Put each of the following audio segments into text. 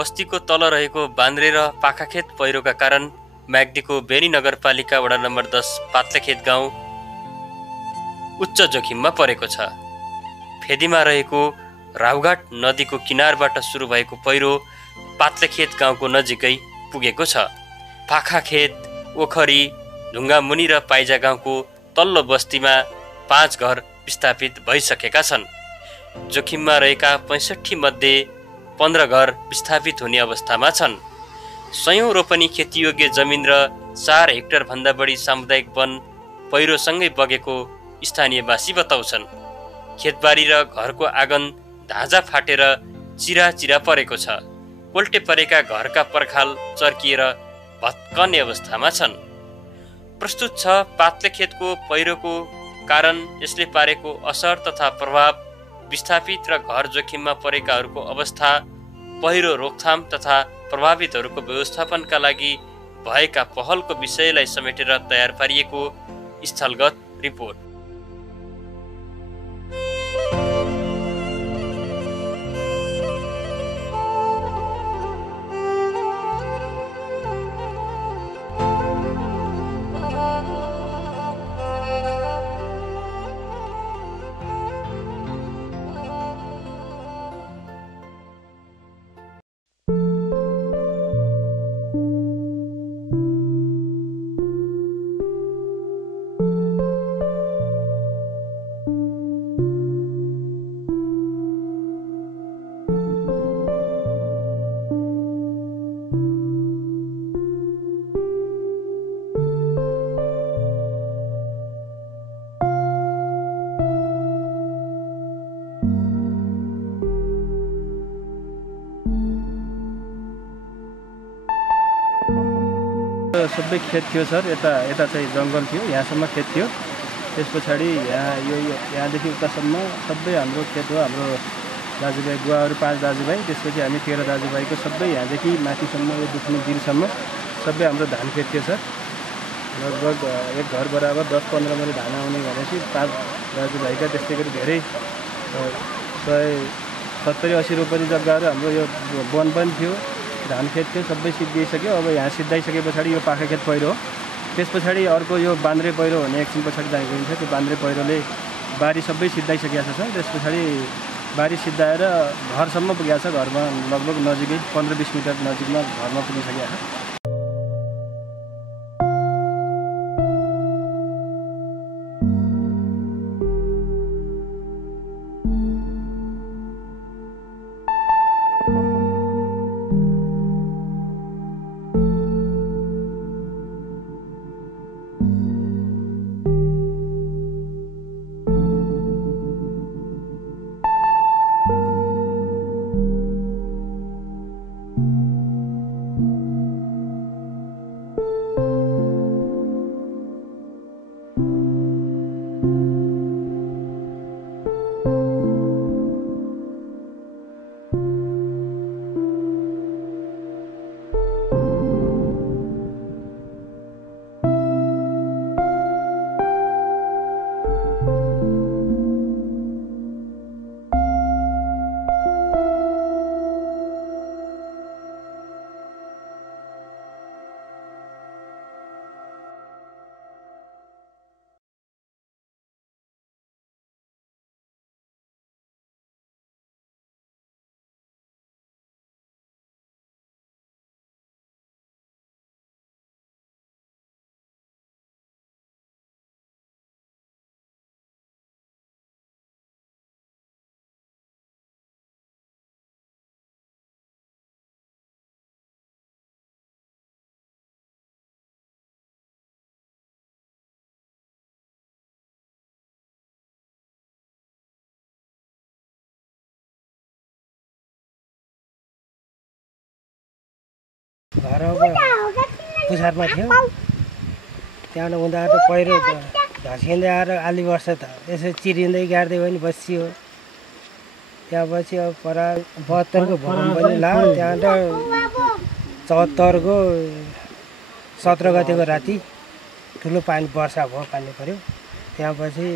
बस्तीको तल रहेको बान्द्रे र पाखाखेत पहिरोका कारण म्याग्दीको बेनी नगरपालिका वडा नम्बर 10 पात्लेखेत गाउँ उच्च जोखिममा परेको छ। फेदीमा रहेको राउघाट नदीको किनारबाट सुरु भएको पहिरो पात्लेखेत गाउँको नजिकै पुगेको छ। पाखाखेत, ओखरी, ढुङ्गामुनि र पाइजा गाउँको तल्लो बस्तीमा 5 घर विस्थापित भइसकेका छन्। जोखिममा रहेका 65 मध्ये 15 घर विस्थापित हुने अवस्थामा छन्। सयौं रोपनी खेतीयोग्य जमिन र 4 हेक्टर भन्दा बढी सामुदायिक वन पहिरोसँगै बगेको स्थानीयवासी बताउँछन्। खेतबारी र घरको आँगन धाजा फाटेर चिरा परेको छ। पोल्टे परेका घरका पर्खाल चर्किएर भत्कने अवस्थामा छन्। प्रस्तुत छ पात्लेखेतको पहिरोको कारण यसले पारेको असर तथा प्रभाव, विस्थापित र घर जोखिममा परेकाहरूको अवस्था, पहिरो रोकथाम तथा प्रभावितहरूको व्यवस्थापनका लागि भएका पहलको विषयलाई समेटेर तयार पारिएको स्थलगत रिपोर्ट। सबै खेत थियो सर। यता चाहिँ जङ्गल थियो, यहाँसम्म खेत थियो। त्यस पछाडि यहाँदेखि उतासम्म सबै हाम्रो खेत हो। हाम्रो दाजुभाइ बुवाहरू 5 दाजुभाइ, त्यसपछि हामी 13 दाजुभाइको सबै यहाँदेखि माथिसम्म यो दुख्ने दिनसम्म सबै हाम्रो धान खेत थियो सर। लगभग एक घर बराबर 10-15 मले धान आउने भनेपछि 5 दाजुभाइका त्यस्तै गरी धेरै 170-80 रोपनी जग्गाहरू हाम्रो यो वन पनि थियो, धान खेत थियो, सबै सिद्धिसक्यो। अब यहाँ सिद्धाइसके पछाडि यो पाखाखेत पहिरो हो। त्यस पछाडि अर्को यो बान्द्रे पहिरो भन्ने एकछिन पछाडि जानेको हुन्छ। त्यो बान्द्रे पहिरोले बारी सबै सिद्धाइसकेको छ सर। त्यस पछाडि बारी सिद्धाएर घरसम्म पुगेको छ। घरमा लगभग नजिकै 15-20 मिटर नजिकमा घरमा पुगिसकेको छ। घर पुछारमा थियो। त्यहाँबाट हुँदा त पहिरो धस्किँदै आएर आली वर्ष त यसो चिरिँदै गाड्दै पनि बसियो। त्यहाँपछि अब 72 को भूकम्प पनि लाग्यो। त्यहाँबाट 74 को 17 गतेको राति ठुलो पानी वर्षा भयो, पानी पर्यो। त्यहाँपछि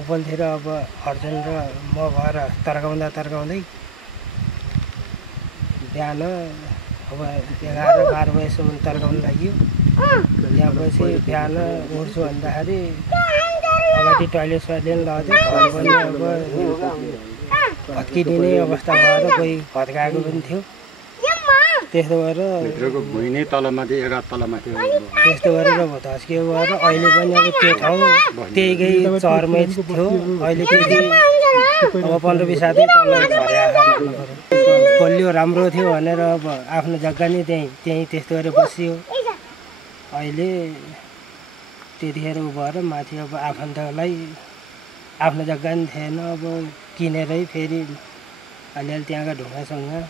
उपलतिर अब अर्जुन र म भएर तर्काउँदै बिहान अब 11-12 बजीसम्म तर्काउनु लाग्यो। त्यसपछि बिहान उठ्छु भन्दाखेरि अगाडि टोइलेट सोइलेट लग्यो। घर पनि अब भत्किदिने अवस्था भएर कोही भत्काएको पनि थियो। त्यस्तो गरेर त्यस्तो गरेर धस्कियो भएर अहिले पनि अब त्यो ठाउँ त्यहीकै चरमै थियो। अहिले त्यति अब 15-20 साथै तल झर्या बलियो राम्रो थियो भनेर अब आफ्नो जग्गा नै त्यहीँ त्यस्तो गरेर बसियो। अहिले त्यतिखेर उ भएर माथि अब आफन्तलाई आफ्नो जग्गा नि थिएन। अब किनेरै फेरि अलिअलि त्यहाँका ढुङ्गासङ्गा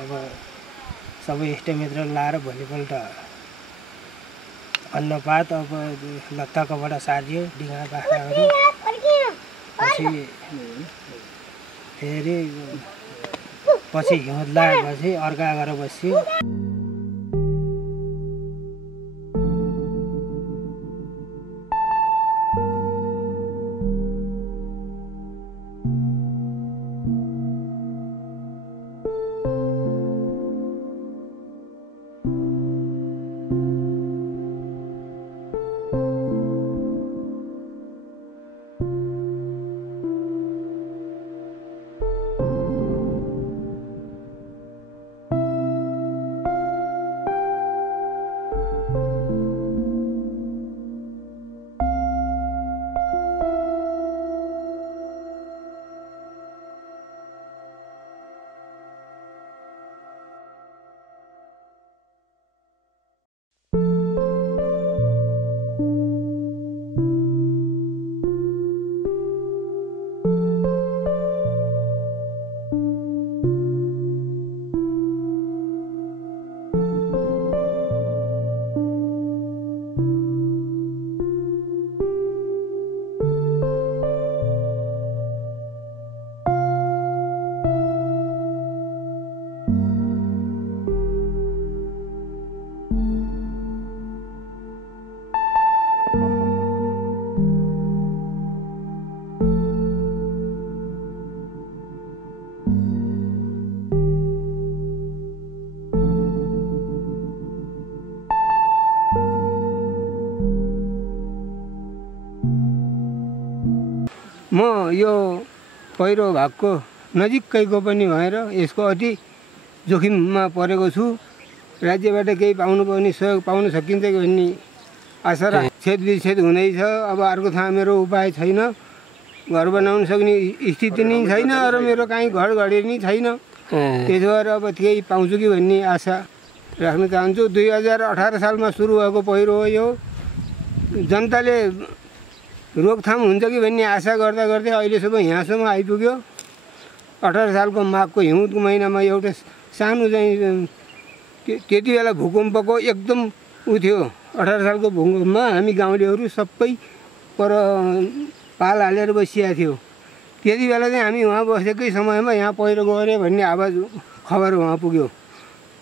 अब सबै इष्टमित्र लाएर भोलिपल्ट अन्नपात अब लत्ता कपडा सारियो डिँगा बाख्राहरू। पछि फेरि पछि हिउँद लागेपछि अर्का गरेर बसियो। म यो पहिरो भागको नजिकैको पनि भएर यसको अति जोखिममा परेको छु। राज्यबाट केही पाउनुपर्ने सहयोग पाउन सकिन्छ कि भन्ने आशा र छेदविच्छेद हुँदैछ। अब अर्को ठाउँ मेरो उपाय छैन, घर बनाउन सक्ने स्थिति नै छैन र मेरो कहीँ घर घडी नै छैन। त्यसो भएर अब केही पाउँछु कि भन्ने आशा राख्न चाहन्छु। 2018 सालमा सुरु भएको पहिरो हो यो। जनताले रोकथाम हुन्छ कि भन्ने आशा गर्दा गर्दै अहिलेसम्म यहाँसम्म आइपुग्यो। 18 सालको माघको हिउँदको महिनामा एउटा सानो चाहिँ त्यति बेला भूकम्पको एकदम उ थियो। 18 सालको भूकम्पमा हामी गाउँलेहरू सबै पर पाल हालेर बसिया थियो। त्यति बेला चाहिँ हामी वहाँ बसेकै समयमा यहाँ पहिरो गयो भन्ने आवाज खबर वहाँ पुग्यो।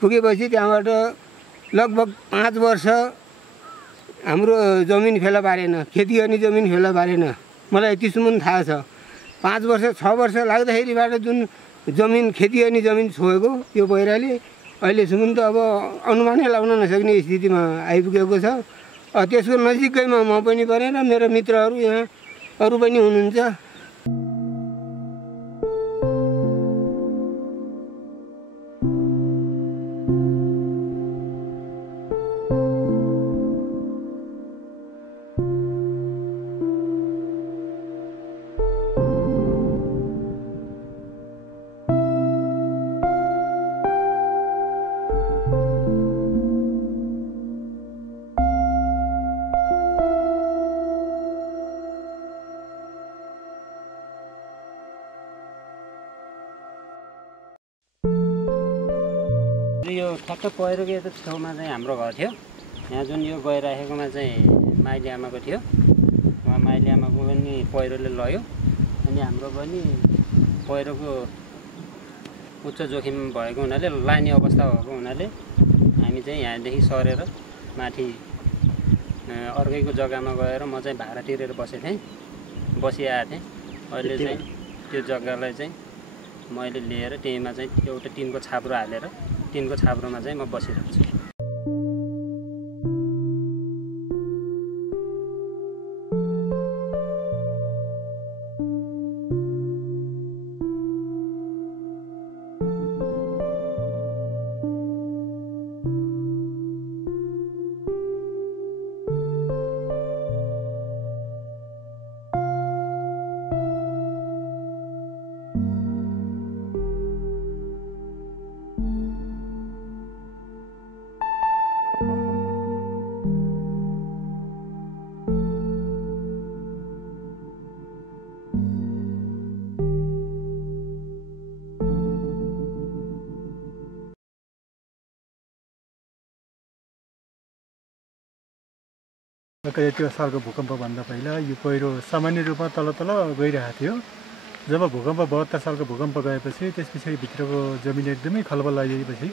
पुगेपछि त्यहाँबाट लगभग 5 वर्ष हाम्रो जमिन फेला पारेन, खेती गर्ने जमिन फेला पारेन। मलाई यतिसम्म थाहा छ। 5 वर्ष 6 वर्ष लाग्दाखेरिबाट जुन जमिन खेती गर्ने जमिन छोएको यो पहिराले अहिलेसम्म त अब अनुमानै लाउन नसक्ने स्थितिमा आइपुगेको छ। त्यसको नजिकैमा म पनि परेर मेरो मित्रहरू यहाँ अरू पनि हुनुहुन्छ। यो ठ्याक्क पहिरोको यता छेउमा चाहिँ हाम्रो घर थियो। यहाँ जुन यो गइराखेकोमा चाहिँ माइली आमाको थियो। उहाँ माइली आमाको पनि पहिरोले लग्यो। अनि हाम्रो पनि पहिरोको उच्च जोखिम भएको हुनाले लाने अवस्था भएको हुनाले हामी चाहिँ यहाँदेखि सरेर माथि अर्कैको जग्गामा गएर म चाहिँ भाडा तिरेर बसिआएको थिएँ। अहिले चाहिँ त्यो जग्गालाई चाहिँ मैले लिएर त्यहीमा चाहिँ एउटा टिनको छाप्रो हालेर टिनको छाप्रोमा चाहिँ म बसिरहेको छु। त्यो सालको भूकम्पभन्दा पहिला यो पहिरो सामान्य रूपमा तल तल गइरहेको थियो। जब भूकम्प 72 सालको भूकम्प गएपछि त्यस पछाडि भित्रको जमिन एकदमै खलबल लगाइएपछि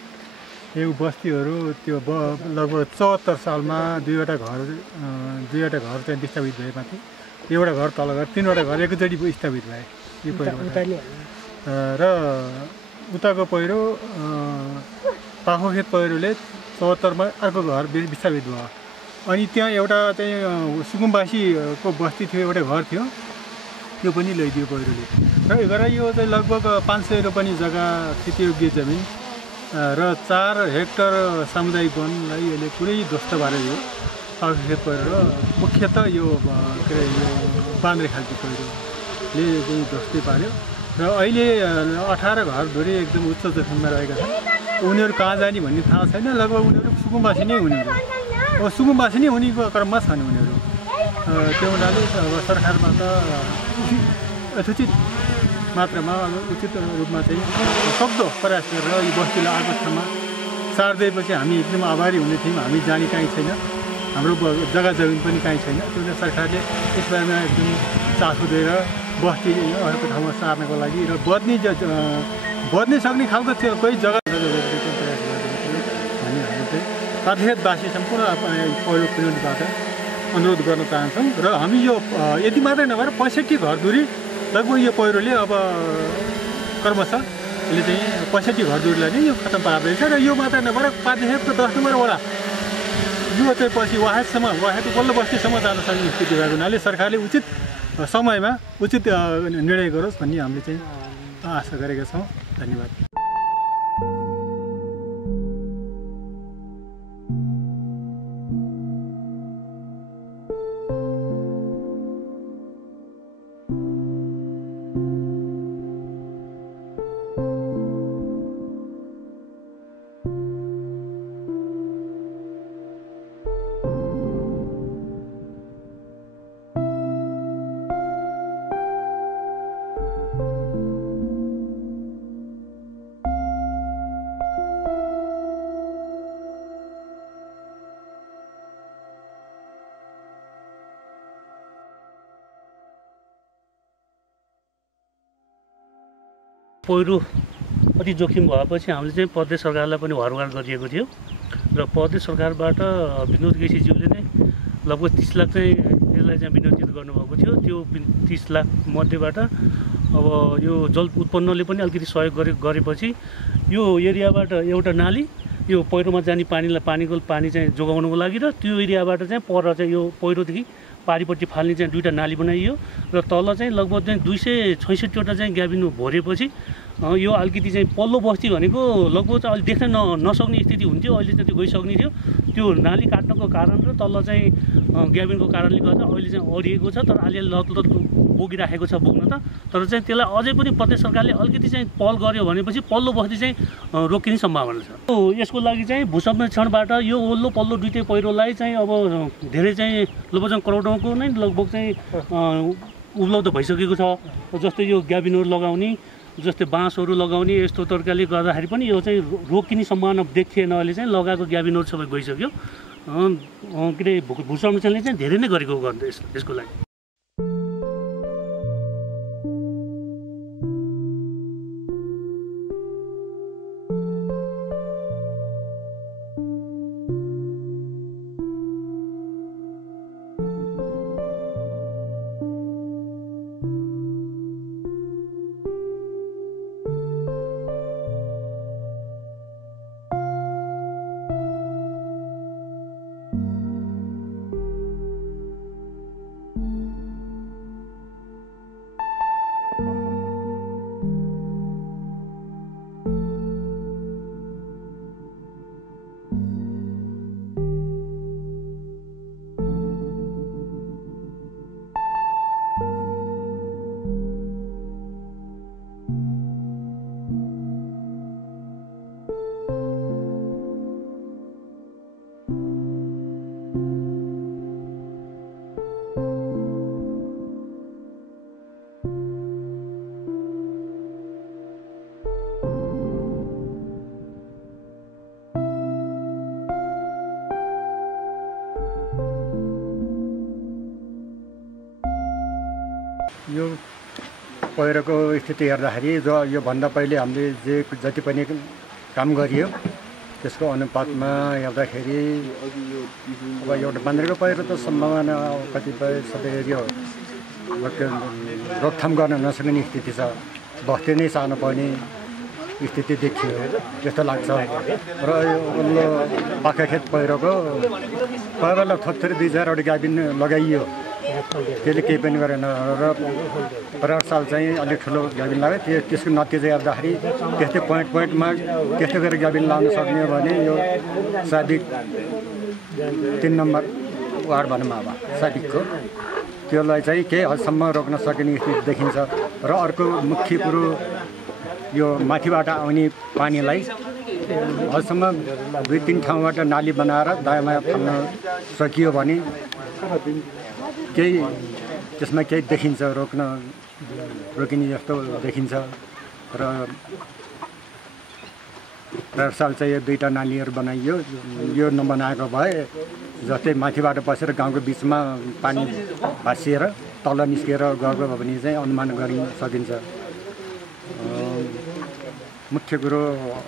यो बस्तीहरू त्यो लगभग 74 सालमा दुईवटा घर चाहिँ विस्थापित भए माथि, एउटा घर तल घर, तीनवटा घर एकैचोटि स्थापित भए यो पहिरो। र उताको पहिरो पाखोखेत पहिरोले 74 मा अर्को घर विस्थापित भयो। अनि त्यहाँ एउटा चाहिँ सुकुम्बासीको बस्ती थियो, एउटा घर थियो, त्यो पनि लैदियो पहिरोले। र यो चाहिँ लगभग 500 रोपनी जग्गा खेतीयोग्य जमिन र 4 हेक्टर सामुदायिक वनलाई यसले पुरै ध्वस्त पार्यो। पाखोखेत पहिरो मुख्यतः यो के अरे यो बान्द्रे खालको पहिरोले चाहिँ ध्वस्तै पार्यो। र अहिले 18 घरधुरी एकदम उच्च जोखिममा रहेका छन्। उनीहरू कहाँ जाने भन्ने थाहा छैन। लगभग उनीहरू सुकुम्बासी नै हुनुहुन्छ, सुकुम्बासी नै हुनेको क्रममा छन् उनीहरू। त्यो हुनाले अब सरकारबाट यथोचित मात्रामा उचित रूपमा चाहिँ सक्दो प्रयास गरेर यो बस्तीलाई अर्को ठाउँमा सार्दिएपछि हामी एकदम आभारी हुने थियौँ। हामी जाने काहीँ छैन, हाम्रो जग्गा जमिन पनि काहीँ छैन। त्यो सरकारले यस बारेमा एकदम चासो दिएर बस्ती अर्को ठाउँमा सार्नको लागि र बद्नै सक्ने खालको कोही जग्गा प्रयास गरिदिनु भन्ने हामी चाहिँ पाखोखेतवासी सम्पूर्ण पहिरो पिँढीबाट अनुरोध गर्न चाहन्छौँ। र हामी यो यति मात्रै नभएर 65 घरधुरी लगभग यो पहिरोले अब क्रमशः यसले चाहिँ 65 घरधुरीलाई नै यो खतम पार्दैछ। र यो मात्रै नभएर पाखोखेतको 10 नम्बर वडा यो चाहिँ पछि वाहेतसम्म वल्लो बस्तीसम्म जान सक्ने स्थिति भएको हुनाले सरकारले उचित समयमा उचित निर्णय गरोस् भन्ने हामीले चाहिँ आशा गरेका छौँ। धन्यवाद। पहिरो अति जोखिम भएपछि हामीले चाहिँ प्रदेश सरकारलाई पनि हरवार गरिएको थियो र प्रदेश सरकारबाट विनोद केसीज्यूले नै लगभग 30 लाख चाहिँ यसलाई चाहिँ विनियोजित गर्नुभएको थियो। त्यो 30 लाख मध्येबाट अब यो जल उत्पन्नले पनि अलिकति सहयोग गरेपछि यो एरियाबाट एउटा नाली यो पहिरोमा जाने पानीको पानी चाहिँ जोगाउनको लागि र त्यो एरियाबाट चाहिँ पर चाहिँ यो पहिरोदेखि पारिपट्टि फाल्ने चाहिँ 2टा नाली बनाइयो र तल चाहिँ लगभग चाहिँ 266वटा चाहिँ ग्याबिनो भरेपछि यो अलिकति चाहिँ पल्लो बस्ती भनेको लगभग चाहिँ अहिले देख्न नसक्ने स्थिति हुन्थ्यो। अहिले चाहिँ त्यो गइसक्ने थियो। त्यो नाली काट्नको कारण र तल चाहिँ ग्याबिनको कारणले गर्दा अहिले चाहिँ अडिएको छ, तर अहिले लत बोकिराखेको छ बोक्न त। तर चाहिँ त्यसलाई अझै पनि प्रदेश सरकारले अलिकति चाहिँ पहल गर्यो भनेपछि पल्लो बस्ती चाहिँ रोकिने सम्भावना छ। यसको लागि चाहिँ भू संरक्षणबाट यो वल्लो पल्लो दुईटै पहिरोलाई चाहिँ अब धेरै चाहिँ लगभग चाहिँ करोडौँको नै लगभग चाहिँ उपलब्ध भइसकेको छ। जस्तै यो ग्याबिनहरू लगाउने, जस्तै बाँसहरू लगाउने, यस्तो तरिकाले गर्दाखेरि पनि यो चाहिँ रोकिने सम्भावना देखिएन। अहिले चाहिँ लगाएको ग्याबिनहरू सबै गइसक्यो। के अरे भू संरक्षणले चाहिँ धेरै नै गरेको गर्छ यसको लागि। यो पहिरोको स्थिति हेर्दाखेरि योभन्दा पहिले हामीले जति पनि काम गरियो त्यसको अनुपातमा हेर्दाखेरि अब एउटा बान्द्रेको पहिरो त सम्भावना कतिपय सबै रोकथाम गर्न नसक्ने स्थिति छ। बस्ती नै सानो पर्ने स्थिति देखियो जस्तो लाग्छ। र यो पाखाखेत पहिरोको कोही बेला थोरै 2-4 गाबिन लगाइयो, त्यसले केही पनि गरेन। र 18 साल चाहिँ अलिक ठुलो गाबिन लाग्यो। त्यसको नतिजा हेर्दाखेरि त्यस्तै पोइन्टमा त्यस्तै गरेर गाबिन लाउन सक्ने भने यो साबिक 3 नम्बर वार्ड भनौँ अब साबिकको त्यसलाई चाहिँ केही हदसम्म रोक्न सकिने स्थिति देखिन्छ। र अर्को मुख्य कुरो यो माथिबाट आउने पानीलाई हदसम्म 2-3 ठाउँबाट नाली बनाएर दायाँमा फाल्न सकियो भने त्यसमा केही देखिन्छ, रोकिने जस्तो देखिन्छ। र 18 साल चाहिँ यो 2टा नालीहरू बनाइयो। यो नबनाएको भए जस्तै माथिबाट बसेर गाउँको बिचमा पानी भासिएर तल निस्किएर गएको भने चाहिँ अनुमान गरिन सकिन्छ। मुख्य कुरो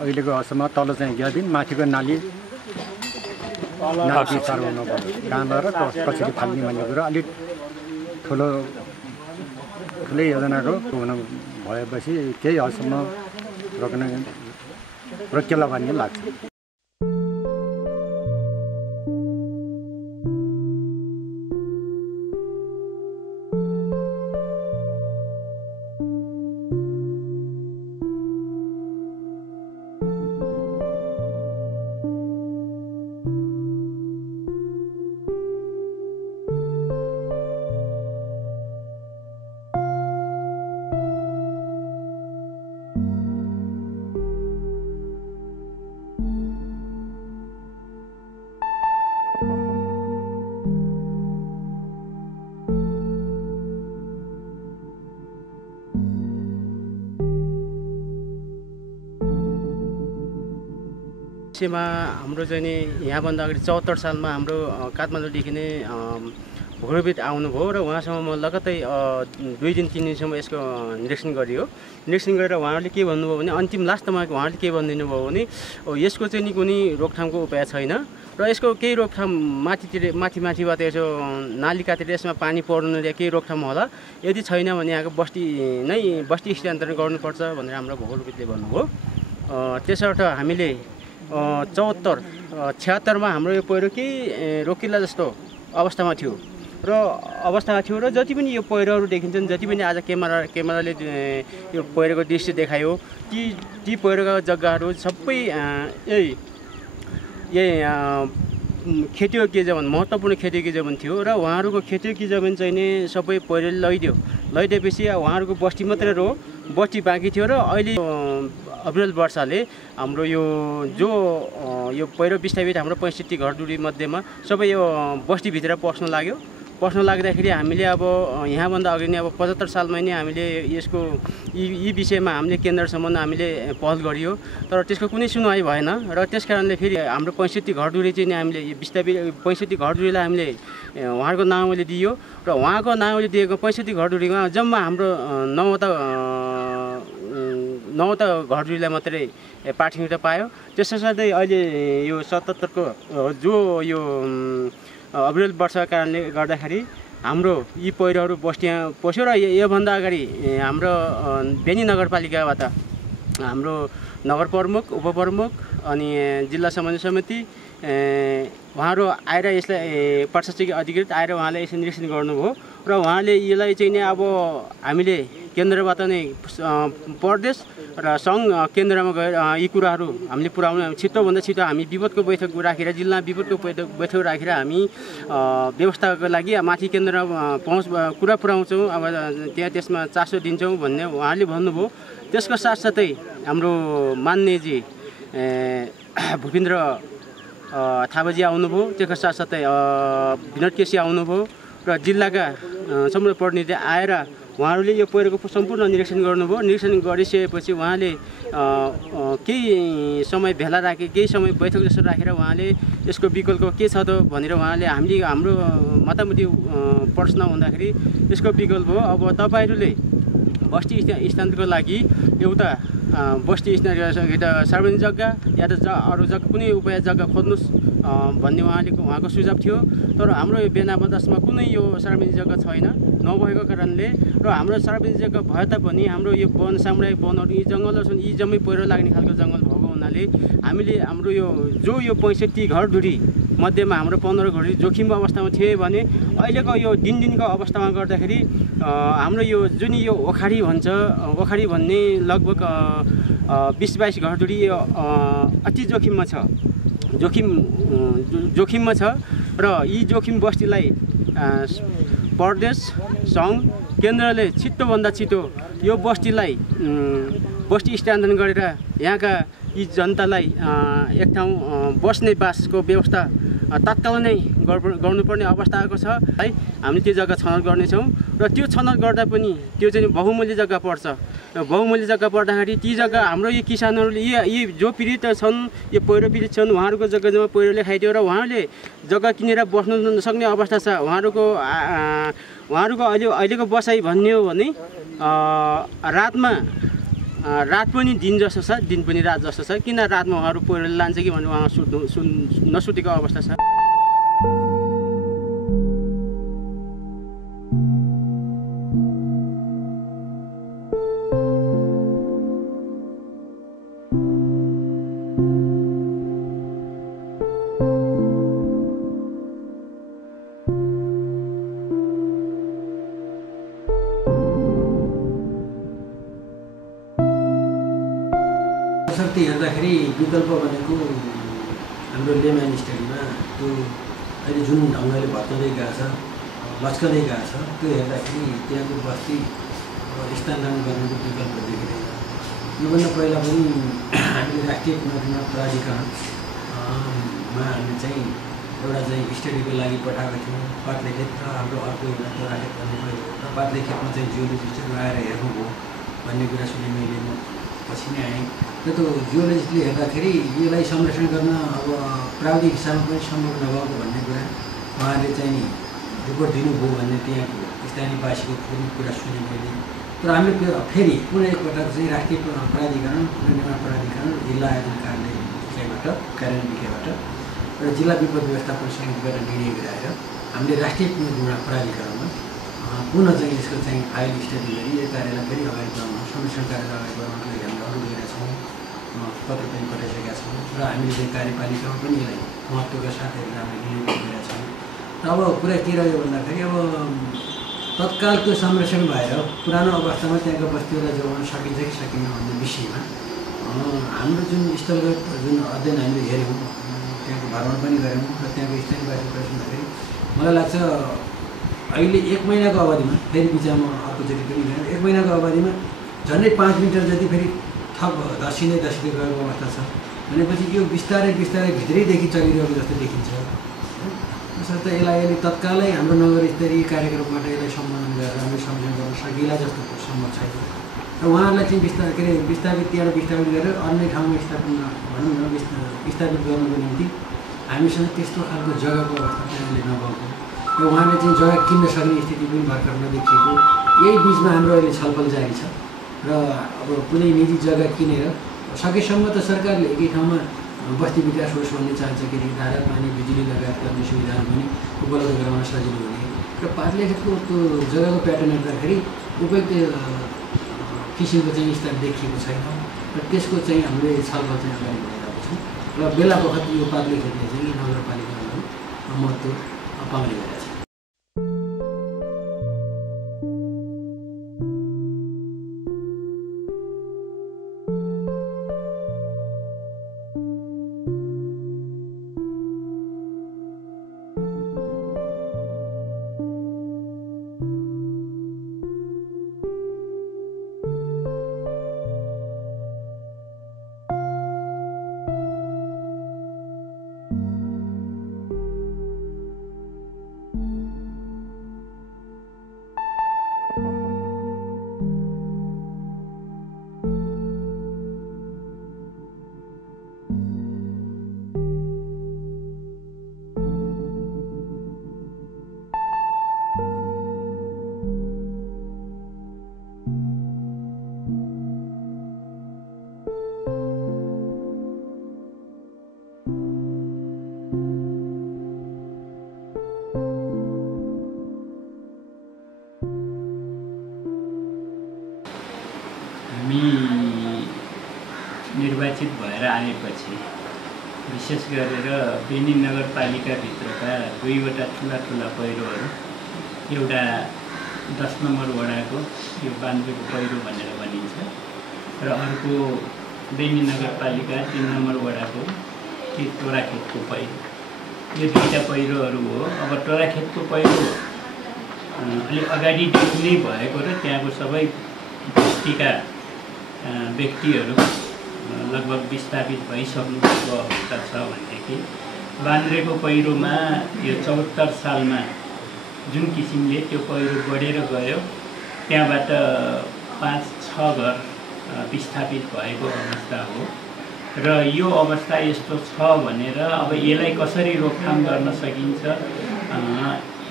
अहिलेको हदसम्म तल चाहिँ ग्याबिन, माथिको नाली विचार गर्नुपर्छ। कहाँ लगेर कसरी फाल्ने भन्ने कुरो अलिक ठुलै योजनाको हुन भएपछि केही हदसम्म रोकिएला भन्ने लाग्छ। विषयमा हाम्रो चाहिँ नि यहाँभन्दा अगाडि 74 सालमा हाम्रो काठमाडौँदेखि नै भूगोलविद आउनुभयो र उहाँसँग म लगत्तै 2 दिन 3 दिनसम्म यसको निरीक्षण गरियो। निरीक्षण गरेर उहाँहरूले के भन्नुभयो भने अन्तिम लास्टमा उहाँहरूले के भनिदिनु भयो भने यसको चाहिँ नि कुनै रोकथामको उपाय छैन र यसको केही रोकथाम माथिबाट यसो नाली काटेर यसमा पानी पर्नु नदिए केही रोकथाम होला, यदि छैन भने यहाँको बस्ती स्थानान्तरण गर्नुपर्छ भनेर हाम्रो भूगोलविदले भन्नुभयो। त्यसर्थ हामीले 76-76मा हाम्रो यो पहिरो केही रोकिला जस्तो अवस्थामा थियो र जति पनि यो पहिरोहरू देखिन्छन्, जति पनि आज क्यामेराले यो पहिरोको दृश्य देखायो ती पहिरोका जग्गाहरू सबै यही खेतीयोग्य जमिन, महत्त्वपूर्ण खेतीयोग्य जमिन थियो र उहाँहरूको खेतीयोग्य जमिन चाहिँ नि सबै पहिरोले लैदिएपछि उहाँहरूको बस्ती मात्रै रह्यो, बस्ती बाँकी थियो। र अहिले अप्रिल वर्षाले हाम्रो यो पहिरो विस्थापित हाम्रो 65 घरधुरी मध्येमा सबै यो बस्तीभित्र पस्न लाग्दाखेरि हामीले अब यहाँभन्दा अगाडि नै अब 75 सालमा नै हामीले यसको यी विषयमा हामीले केन्द्रसम्म हामीले पहल गरियो, तर त्यसको कुनै सुनवाई भएन। र त्यस कारणले फेरि हाम्रो 65 घरधुरी चाहिँ हामीले विस्थापित 65 घरधुरीलाई हामीले उहाँहरूको नाउँले दियो र उहाँको नाउँले दिएको 65 घरधुरीमा जम्मा हाम्रो 9वटा घरधुरीलाई मात्रै प्राथमिकता पायो। त्यसै अहिले यो 77को यो अप्रिल वर्षाको कारणले गर्दाखेरि हाम्रो यी पहिरोहरू बस्तीमा पस्यो र योभन्दा अगाडि हाम्रो बेनी नगरपालिकाबाट हाम्रो नगर प्रमुख, उपप्रमुख अनि जिल्ला समन्वय समिति उहाँहरू आएर यसलाई प्रशासकीय अधिकृत आएर उहाँले यसो निरीक्षण गर्नुभयो र उहाँले यसलाई चाहिँ नि अब हामीले केन्द्रबाट नै प्रदेश र सङ्घ केन्द्रमा गएर यी कुराहरू हामीले पुर्याउनु छिटोभन्दा छिटो हामी विपदको बैठक राखेर जिल्ला विपदको बैठक राखेर हामी व्यवस्थाको लागि माथि केन्द्रमा कुरा पुर्याउँछौँ, अब त्यसमा चासो दिन्छौँ भन्ने उहाँले भन्नुभयो। त्यसको साथसाथै हाम्रो मान्यजी भूपेन्द्र थापाजी आउनुभयो, त्यसको साथसाथै विनोद केसी आउनुभयो र जिल्लाका सम्पूर्ण प्रतिनिधि आएर उहाँहरूले यो पहिरोको सम्पूर्ण निरीक्षण गर्नुभयो। निरीक्षण गरिसकेपछि उहाँले केही समय भेला राखे, केही समय बैठक जस्तो राखेर उहाँले यसको विकल्प के छ त भनेर उहाँले हाम्रो मतामती प्रश्न हुँदाखेरि यसको विकल्प हो अब तपाईँहरूले बस्ती स्थानान्तरको लागि एउटा बस्ती स्थान सार्वजनिक जग्गा या त अरू जग्गा कुनै उपाय जग्गा खोज्नुहोस् भन्ने उहाँको सुझाव थियो। तर हाम्रो यो बेनाबदसमा कुनै यो सार्वजनिक जग्गा छैन नभएको कारणले र हाम्रो सार्वजनिक जग्गा भए तापनि हाम्रो यो वन सामुदायिक वनहरू यी जङ्गलहरू छन्, यी जम्मै पहिरो लाग्ने खालको जङ्गल भएको हुनाले हामीले हाम्रो यो 65 घरधुरी मध्येमा हाम्रो 15 घरधुरी जोखिम अवस्थामा थिए भने अहिलेको यो दिनदिनको अवस्थामा गर्दाखेरि हाम्रो यो जुन यो ओखाडी भन्छ, ओखाडी भन्ने लगभग 20-22 घरधुरी अति जोखिममा छ, जोखिममा छ र यी जोखिम बस्तीलाई प्रदेश सङ्घ केन्द्रले छिटोभन्दा छिटो यो बस्तीलाई बस्ती स्थानान्तरण गरेर यहाँका यी जनतालाई एक ठाउँ बस्ने बासको व्यवस्था तत्काल नै गर्नुपर्ने अवस्था आएको छ है। हामी त्यो जग्गा छनौट गर्नेछौँ र त्यो छनौट गर्दा पनि त्यो चाहिँ बहुमूल्य जग्गा पर्छ। बहुमूल्य जग्गा पर्दाखेरि ती जग्गा हाम्रो यी किसानहरूले यी जो पीडित छन्, यो पहिरो पीडित छन्, उहाँहरूको जग्गा जम्मा पहिरोले खाइदियो र उहाँहरूले जग्गा किनेर बस्नु नसक्ने अवस्था छ। उहाँहरूको अहिलेको बसाइ भन्ने हो भने रात पनि दिन जस्तो छ, दिन पनि रात जस्तो छ। किन रातमा उहाँहरू पहिरोले लान्छ कि भनेर उहाँ नसुतेको अवस्था छ। शक्ति हेर्दाखेरि विकल्प भनेको हाम्रो लेम्यान स्टडीमा त्यो अहिले जुन ढङ्गले भत्काउँदै गएको छ, लस्कँदै गएको छ, त्यो हेर्दाखेरि त्यहाँको बस्ती स्थानान्तरण गर्नुको विकल्प देखिँदैन। योभन्दा पहिला पनि हामीले राष्ट्रिय पुनर्निर्माण प्राधिकरणमा हामीले चाहिँ एउटा चाहिँ स्टडीको लागि पठाएको थियौँ। पातलेखेत र हाम्रो अर्को एउटा तोराखेत भन्ने भयो र पातलेखेतमा चाहिँ जियोलोजिस्टहरू आएर हेर्नुभयो भन्ने कुरा सुने मैले पछि नै आएँ। र त्यो जियोलोजिस्टले हेर्दाखेरि यसलाई संरक्षण गर्न अब प्राविधिक हिसाबमा पनि सम्भव नभएको भन्ने कुरा उहाँले चाहिँ रिपोर्ट दिनुभयो भन्ने त्यहाँको स्थानीयवासीको पनि कुरा सुने मैले। तर हामीले फेरि कुनै एकपटक चाहिँ राष्ट्रिय प्राधिकरण, पुनर्निर्माण प्राधिकरण, जिल्ला आयोजन कार्यालयबाट कार्यान्वयन विषयबाट र जिल्ला विपद व्यवस्थापन समितिबाट निर्णय गराएर हामीले राष्ट्रिय पुनर्निर्माण प्राधिकरणमा पुनः चाहिँ यसको चाहिँ फाइल स्टडी गरी यो कार्यलाई फेरि अगाडि बढाउन, संरक्षण कार्यलाई अगाडि बढाउनको लागि हामीले अनुरोध गरेका छौँ, पत्र पनि पठाइसकेका छौँ र हामीले चाहिँ कार्यपालिकामा पनि यसलाई महत्त्वका साथ हेरेर हामीले निर्णय गरेका छौँ। र अब कुरा के रह्यो भन्दाखेरि अब तत्कालको संरक्षण भएर पुरानो अवस्थामा त्यहाँको बस्तीहरूलाई जोगाउन सकिन्छ कि सकिन्न भन्ने विषयमा हाम्रो जुन स्थलगत जुन अध्ययन हामीले हेऱ्यौँ, त्यहाँको भ्रमण पनि गऱ्यौँ र त्यहाँको स्थानीयवासीबाट सुन्दाखेरि मलाई लाग्छ अहिले 1 महिनाको अवधिमा फेरि बिचमा अर्कोचोटि पनि गऱ्यौँ, 1 महिनाको अवधिमा झन्डै 5 मिटर जति फेरि थप धसिँदै गएको अवस्था छ। भनेपछि यो बिस्तारै भित्रैदेखि चलिरहेको जस्तो देखिन्छ। त्यसर्थ यसलाई अहिले तत्कालै हाम्रो नगर स्तरीय कार्यक्रमबाट यसलाई सम्बोधन गरेर हामीले संरक्षण गर्न सकिएला जस्तो सम्भव छैन। र उहाँहरूलाई चाहिँ विस्थापित गरेर अन्य ठाउँमा स्थापित गर्नुको निम्ति हामीसँग त्यस्तो खालको जग्गाको अवस्था चाहिँ अहिले नभएको र उहाँले चाहिँ जग्गा किन्न सक्ने स्थिति पनि भर्खर नदेखिएको। यही बिचमा हाम्रो अहिले छलफल जारी छ र अब कुनै निजी जग्गा किनेर सकेसम्म त सरकारले एकै ठाउँमा बस्ती विकास होस् भन्ने चाहन्छ, किनकि धारा, पानी, बिजुली लगायत गर्ने सुविधाहरू पनि उपलब्ध गराउन सजिलो हुने र पातलेखेतको त्यो जग्गाको प्याटर्न हेर्दाखेरि उपयुक्त किसिमको चाहिँ स्तर देखिएको छैन र त्यसको चाहिँ हामीले छलफल चाहिँ अगाडि बढाइरहेको छौँ र बेला बखत यो पातलेखेतले चाहिँ नगरपालिकालाई महत्त्व पाउने गरेको छ। परिलक्षित भएर आएपछि विशेष गरेर बेनी नगरपालिकाभित्रका दुईवटा ठुला पहिरोहरू, एउटा 10 नम्बर वडाको यो बान्द्रेको पहिरो भनेर भनिन्छ र अर्को बेनी नगरपालिका 3 नम्बर वडाको टोराखेतको पहिरो। यो दुईवटा पहिरोहरू हो। अब टोराखेतको पहिरो अलि अगाडिदेखि नै भएको र त्यहाँको सबै बस्तीका व्यक्तिहरू लगभग विस्थापित भइसक्नु भएको अवस्था छ भनेदेखि बान्द्रेको पहिरोमा यो 74 सालमा जुन किसिमले त्यो पहिरो बढेर गयो, त्यहाँबाट 5-6 घर विस्थापित भएको अवस्था हो र यो अवस्था यस्तो छ भनेर अब यसलाई कसरी रोकथाम गर्न सकिन्छ,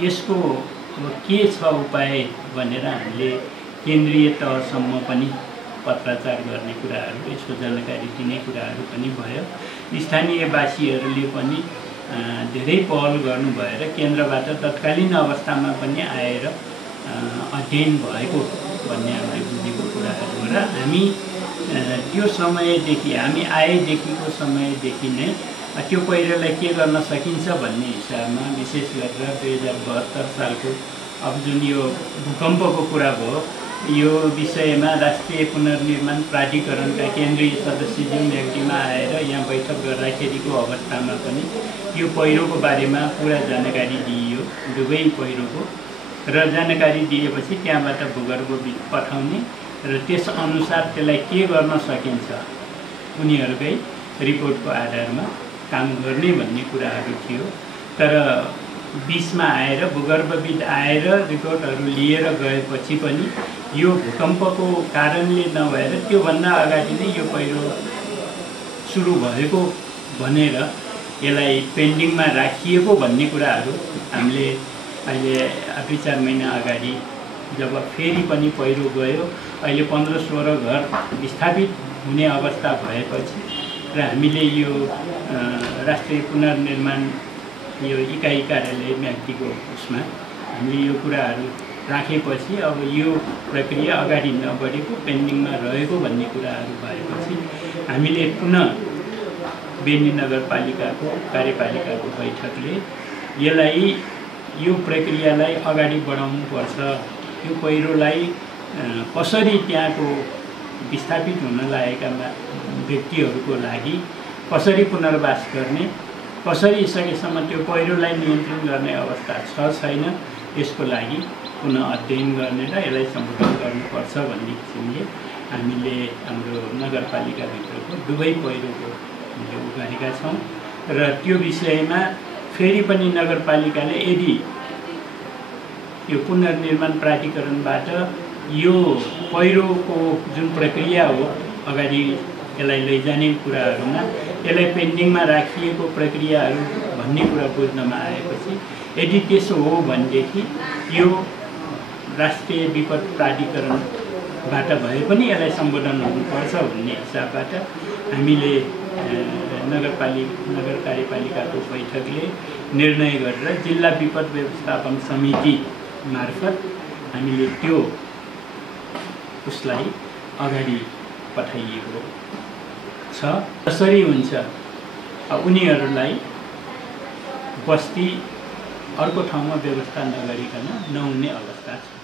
यसको के छ उपाय भनेर हामीले केन्द्रीय तहसम्म पनि पत्राचार गर्ने कुराहरू, यसको जानकारी दिने कुराहरू पनि भयो। स्थानीयवासीहरूले पनि धेरै पहल गर्नु भएर केन्द्रबाट तत्कालीन अवस्थामा पनि आएर अध्ययन भएको भन्ने हामीले बुझेको कुराहरू र हामी त्यो समयदेखि, हामी आएदेखिको समयदेखि नै त्यो पहिरोलाई के गर्न सकिन्छ भन्ने हिसाबमा विशेष गरेर 2072 सालको अब जुन यो भूकम्पको कुरा भयो, यो विषयमा राष्ट्रिय पुनर्निर्माण प्राधिकरणका केन्द्रीय सदस्य जुन व्यक्तिमा आएर यहाँ बैठक गर्दाखेरिको अवस्थामा पनि यो पहिरोको बारेमा पुरा जानकारी दिइयो, दुवै पहिरोको, र जानकारी दिएपछि त्यहाँबाट भूगर्भविद पठाउने र त्यसअनुसार त्यसलाई के गर्न सकिन्छ उनीहरूकै रिपोर्टको आधारमा काम गर्ने भन्ने कुराहरू थियो। तर बिचमा आएर भूगर्भविद आएर रिपोर्टहरू लिएर गएपछि पनि यो भूकम्पको कारणले नभएर त्योभन्दा अगाडि नै यो पहिरो सुरु भएको भनेर यसलाई पेन्डिङमा राखिएको भन्ने कुराहरू हामीले अहिले 2-4 महिना अगाडि जब फेरि पनि पहिरो गयो, अहिले 15-16 घर विस्थापित हुने अवस्था भएपछि र हामीले यो राष्ट्रिय पुनर्निर्माण यो इकाइ कार्यालय म्याग्दीको उसमा हामीले यो कुराहरू राखेपछि अब यो प्रक्रिया अगाडि नबढेको, पेन्डिङमा रहेको भन्ने कुराहरू भएपछि हामीले पुनः बेनी नगरपालिकाको कार्यपालिकाको बैठकले यसलाई यो प्रक्रियालाई अगाडि बढाउनुपर्छ, यो पहिरोलाई कसरी त्यहाँको विस्थापित हुन लागेका व्यक्तिहरूको लागि कसरी पुनर्वास गर्ने, कसरी सकेसम्म त्यो पहिरोलाई नियन्त्रण गर्ने अवस्था छ छैन, यसको लागि पुनः अध्ययन गर्ने र यसलाई सम्बोधन गर्नुपर्छ भन्ने किसिमले हामीले हाम्रो नगरपालिकाभित्रको दुवै पहिरोको हामीले गरेका छौँ र त्यो विषयमा फेरि पनि नगरपालिकाले यदि यो पुनर्निर्माण प्राधिकरणबाट यो पहिरोको जुन प्रक्रिया हो अगाडि यसलाई लैजाने कुराहरूमा यसलाई पेन्डिङमा राखिएको प्रक्रियाहरू भन्ने कुरा बुझ्नमा आएपछि यदि त्यसो हो भनेदेखि यो राष्ट्रिय विपद प्राधिकरणबाट भए पनि यसलाई सम्बोधन हुनुपर्छ भन्ने हिसाबबाट हामीले नगर कार्यपालिकाको बैठकले निर्णय गरेर जिल्ला विपद व्यवस्थापन समिति मार्फत हामीले त्यो उसलाई अगाडि पठाइएको छ। कसरी हुन्छ उनीहरूलाई बस्ती अर्को ठाउँमा व्यवस्था नगरिकन नहुने अवस्था छ।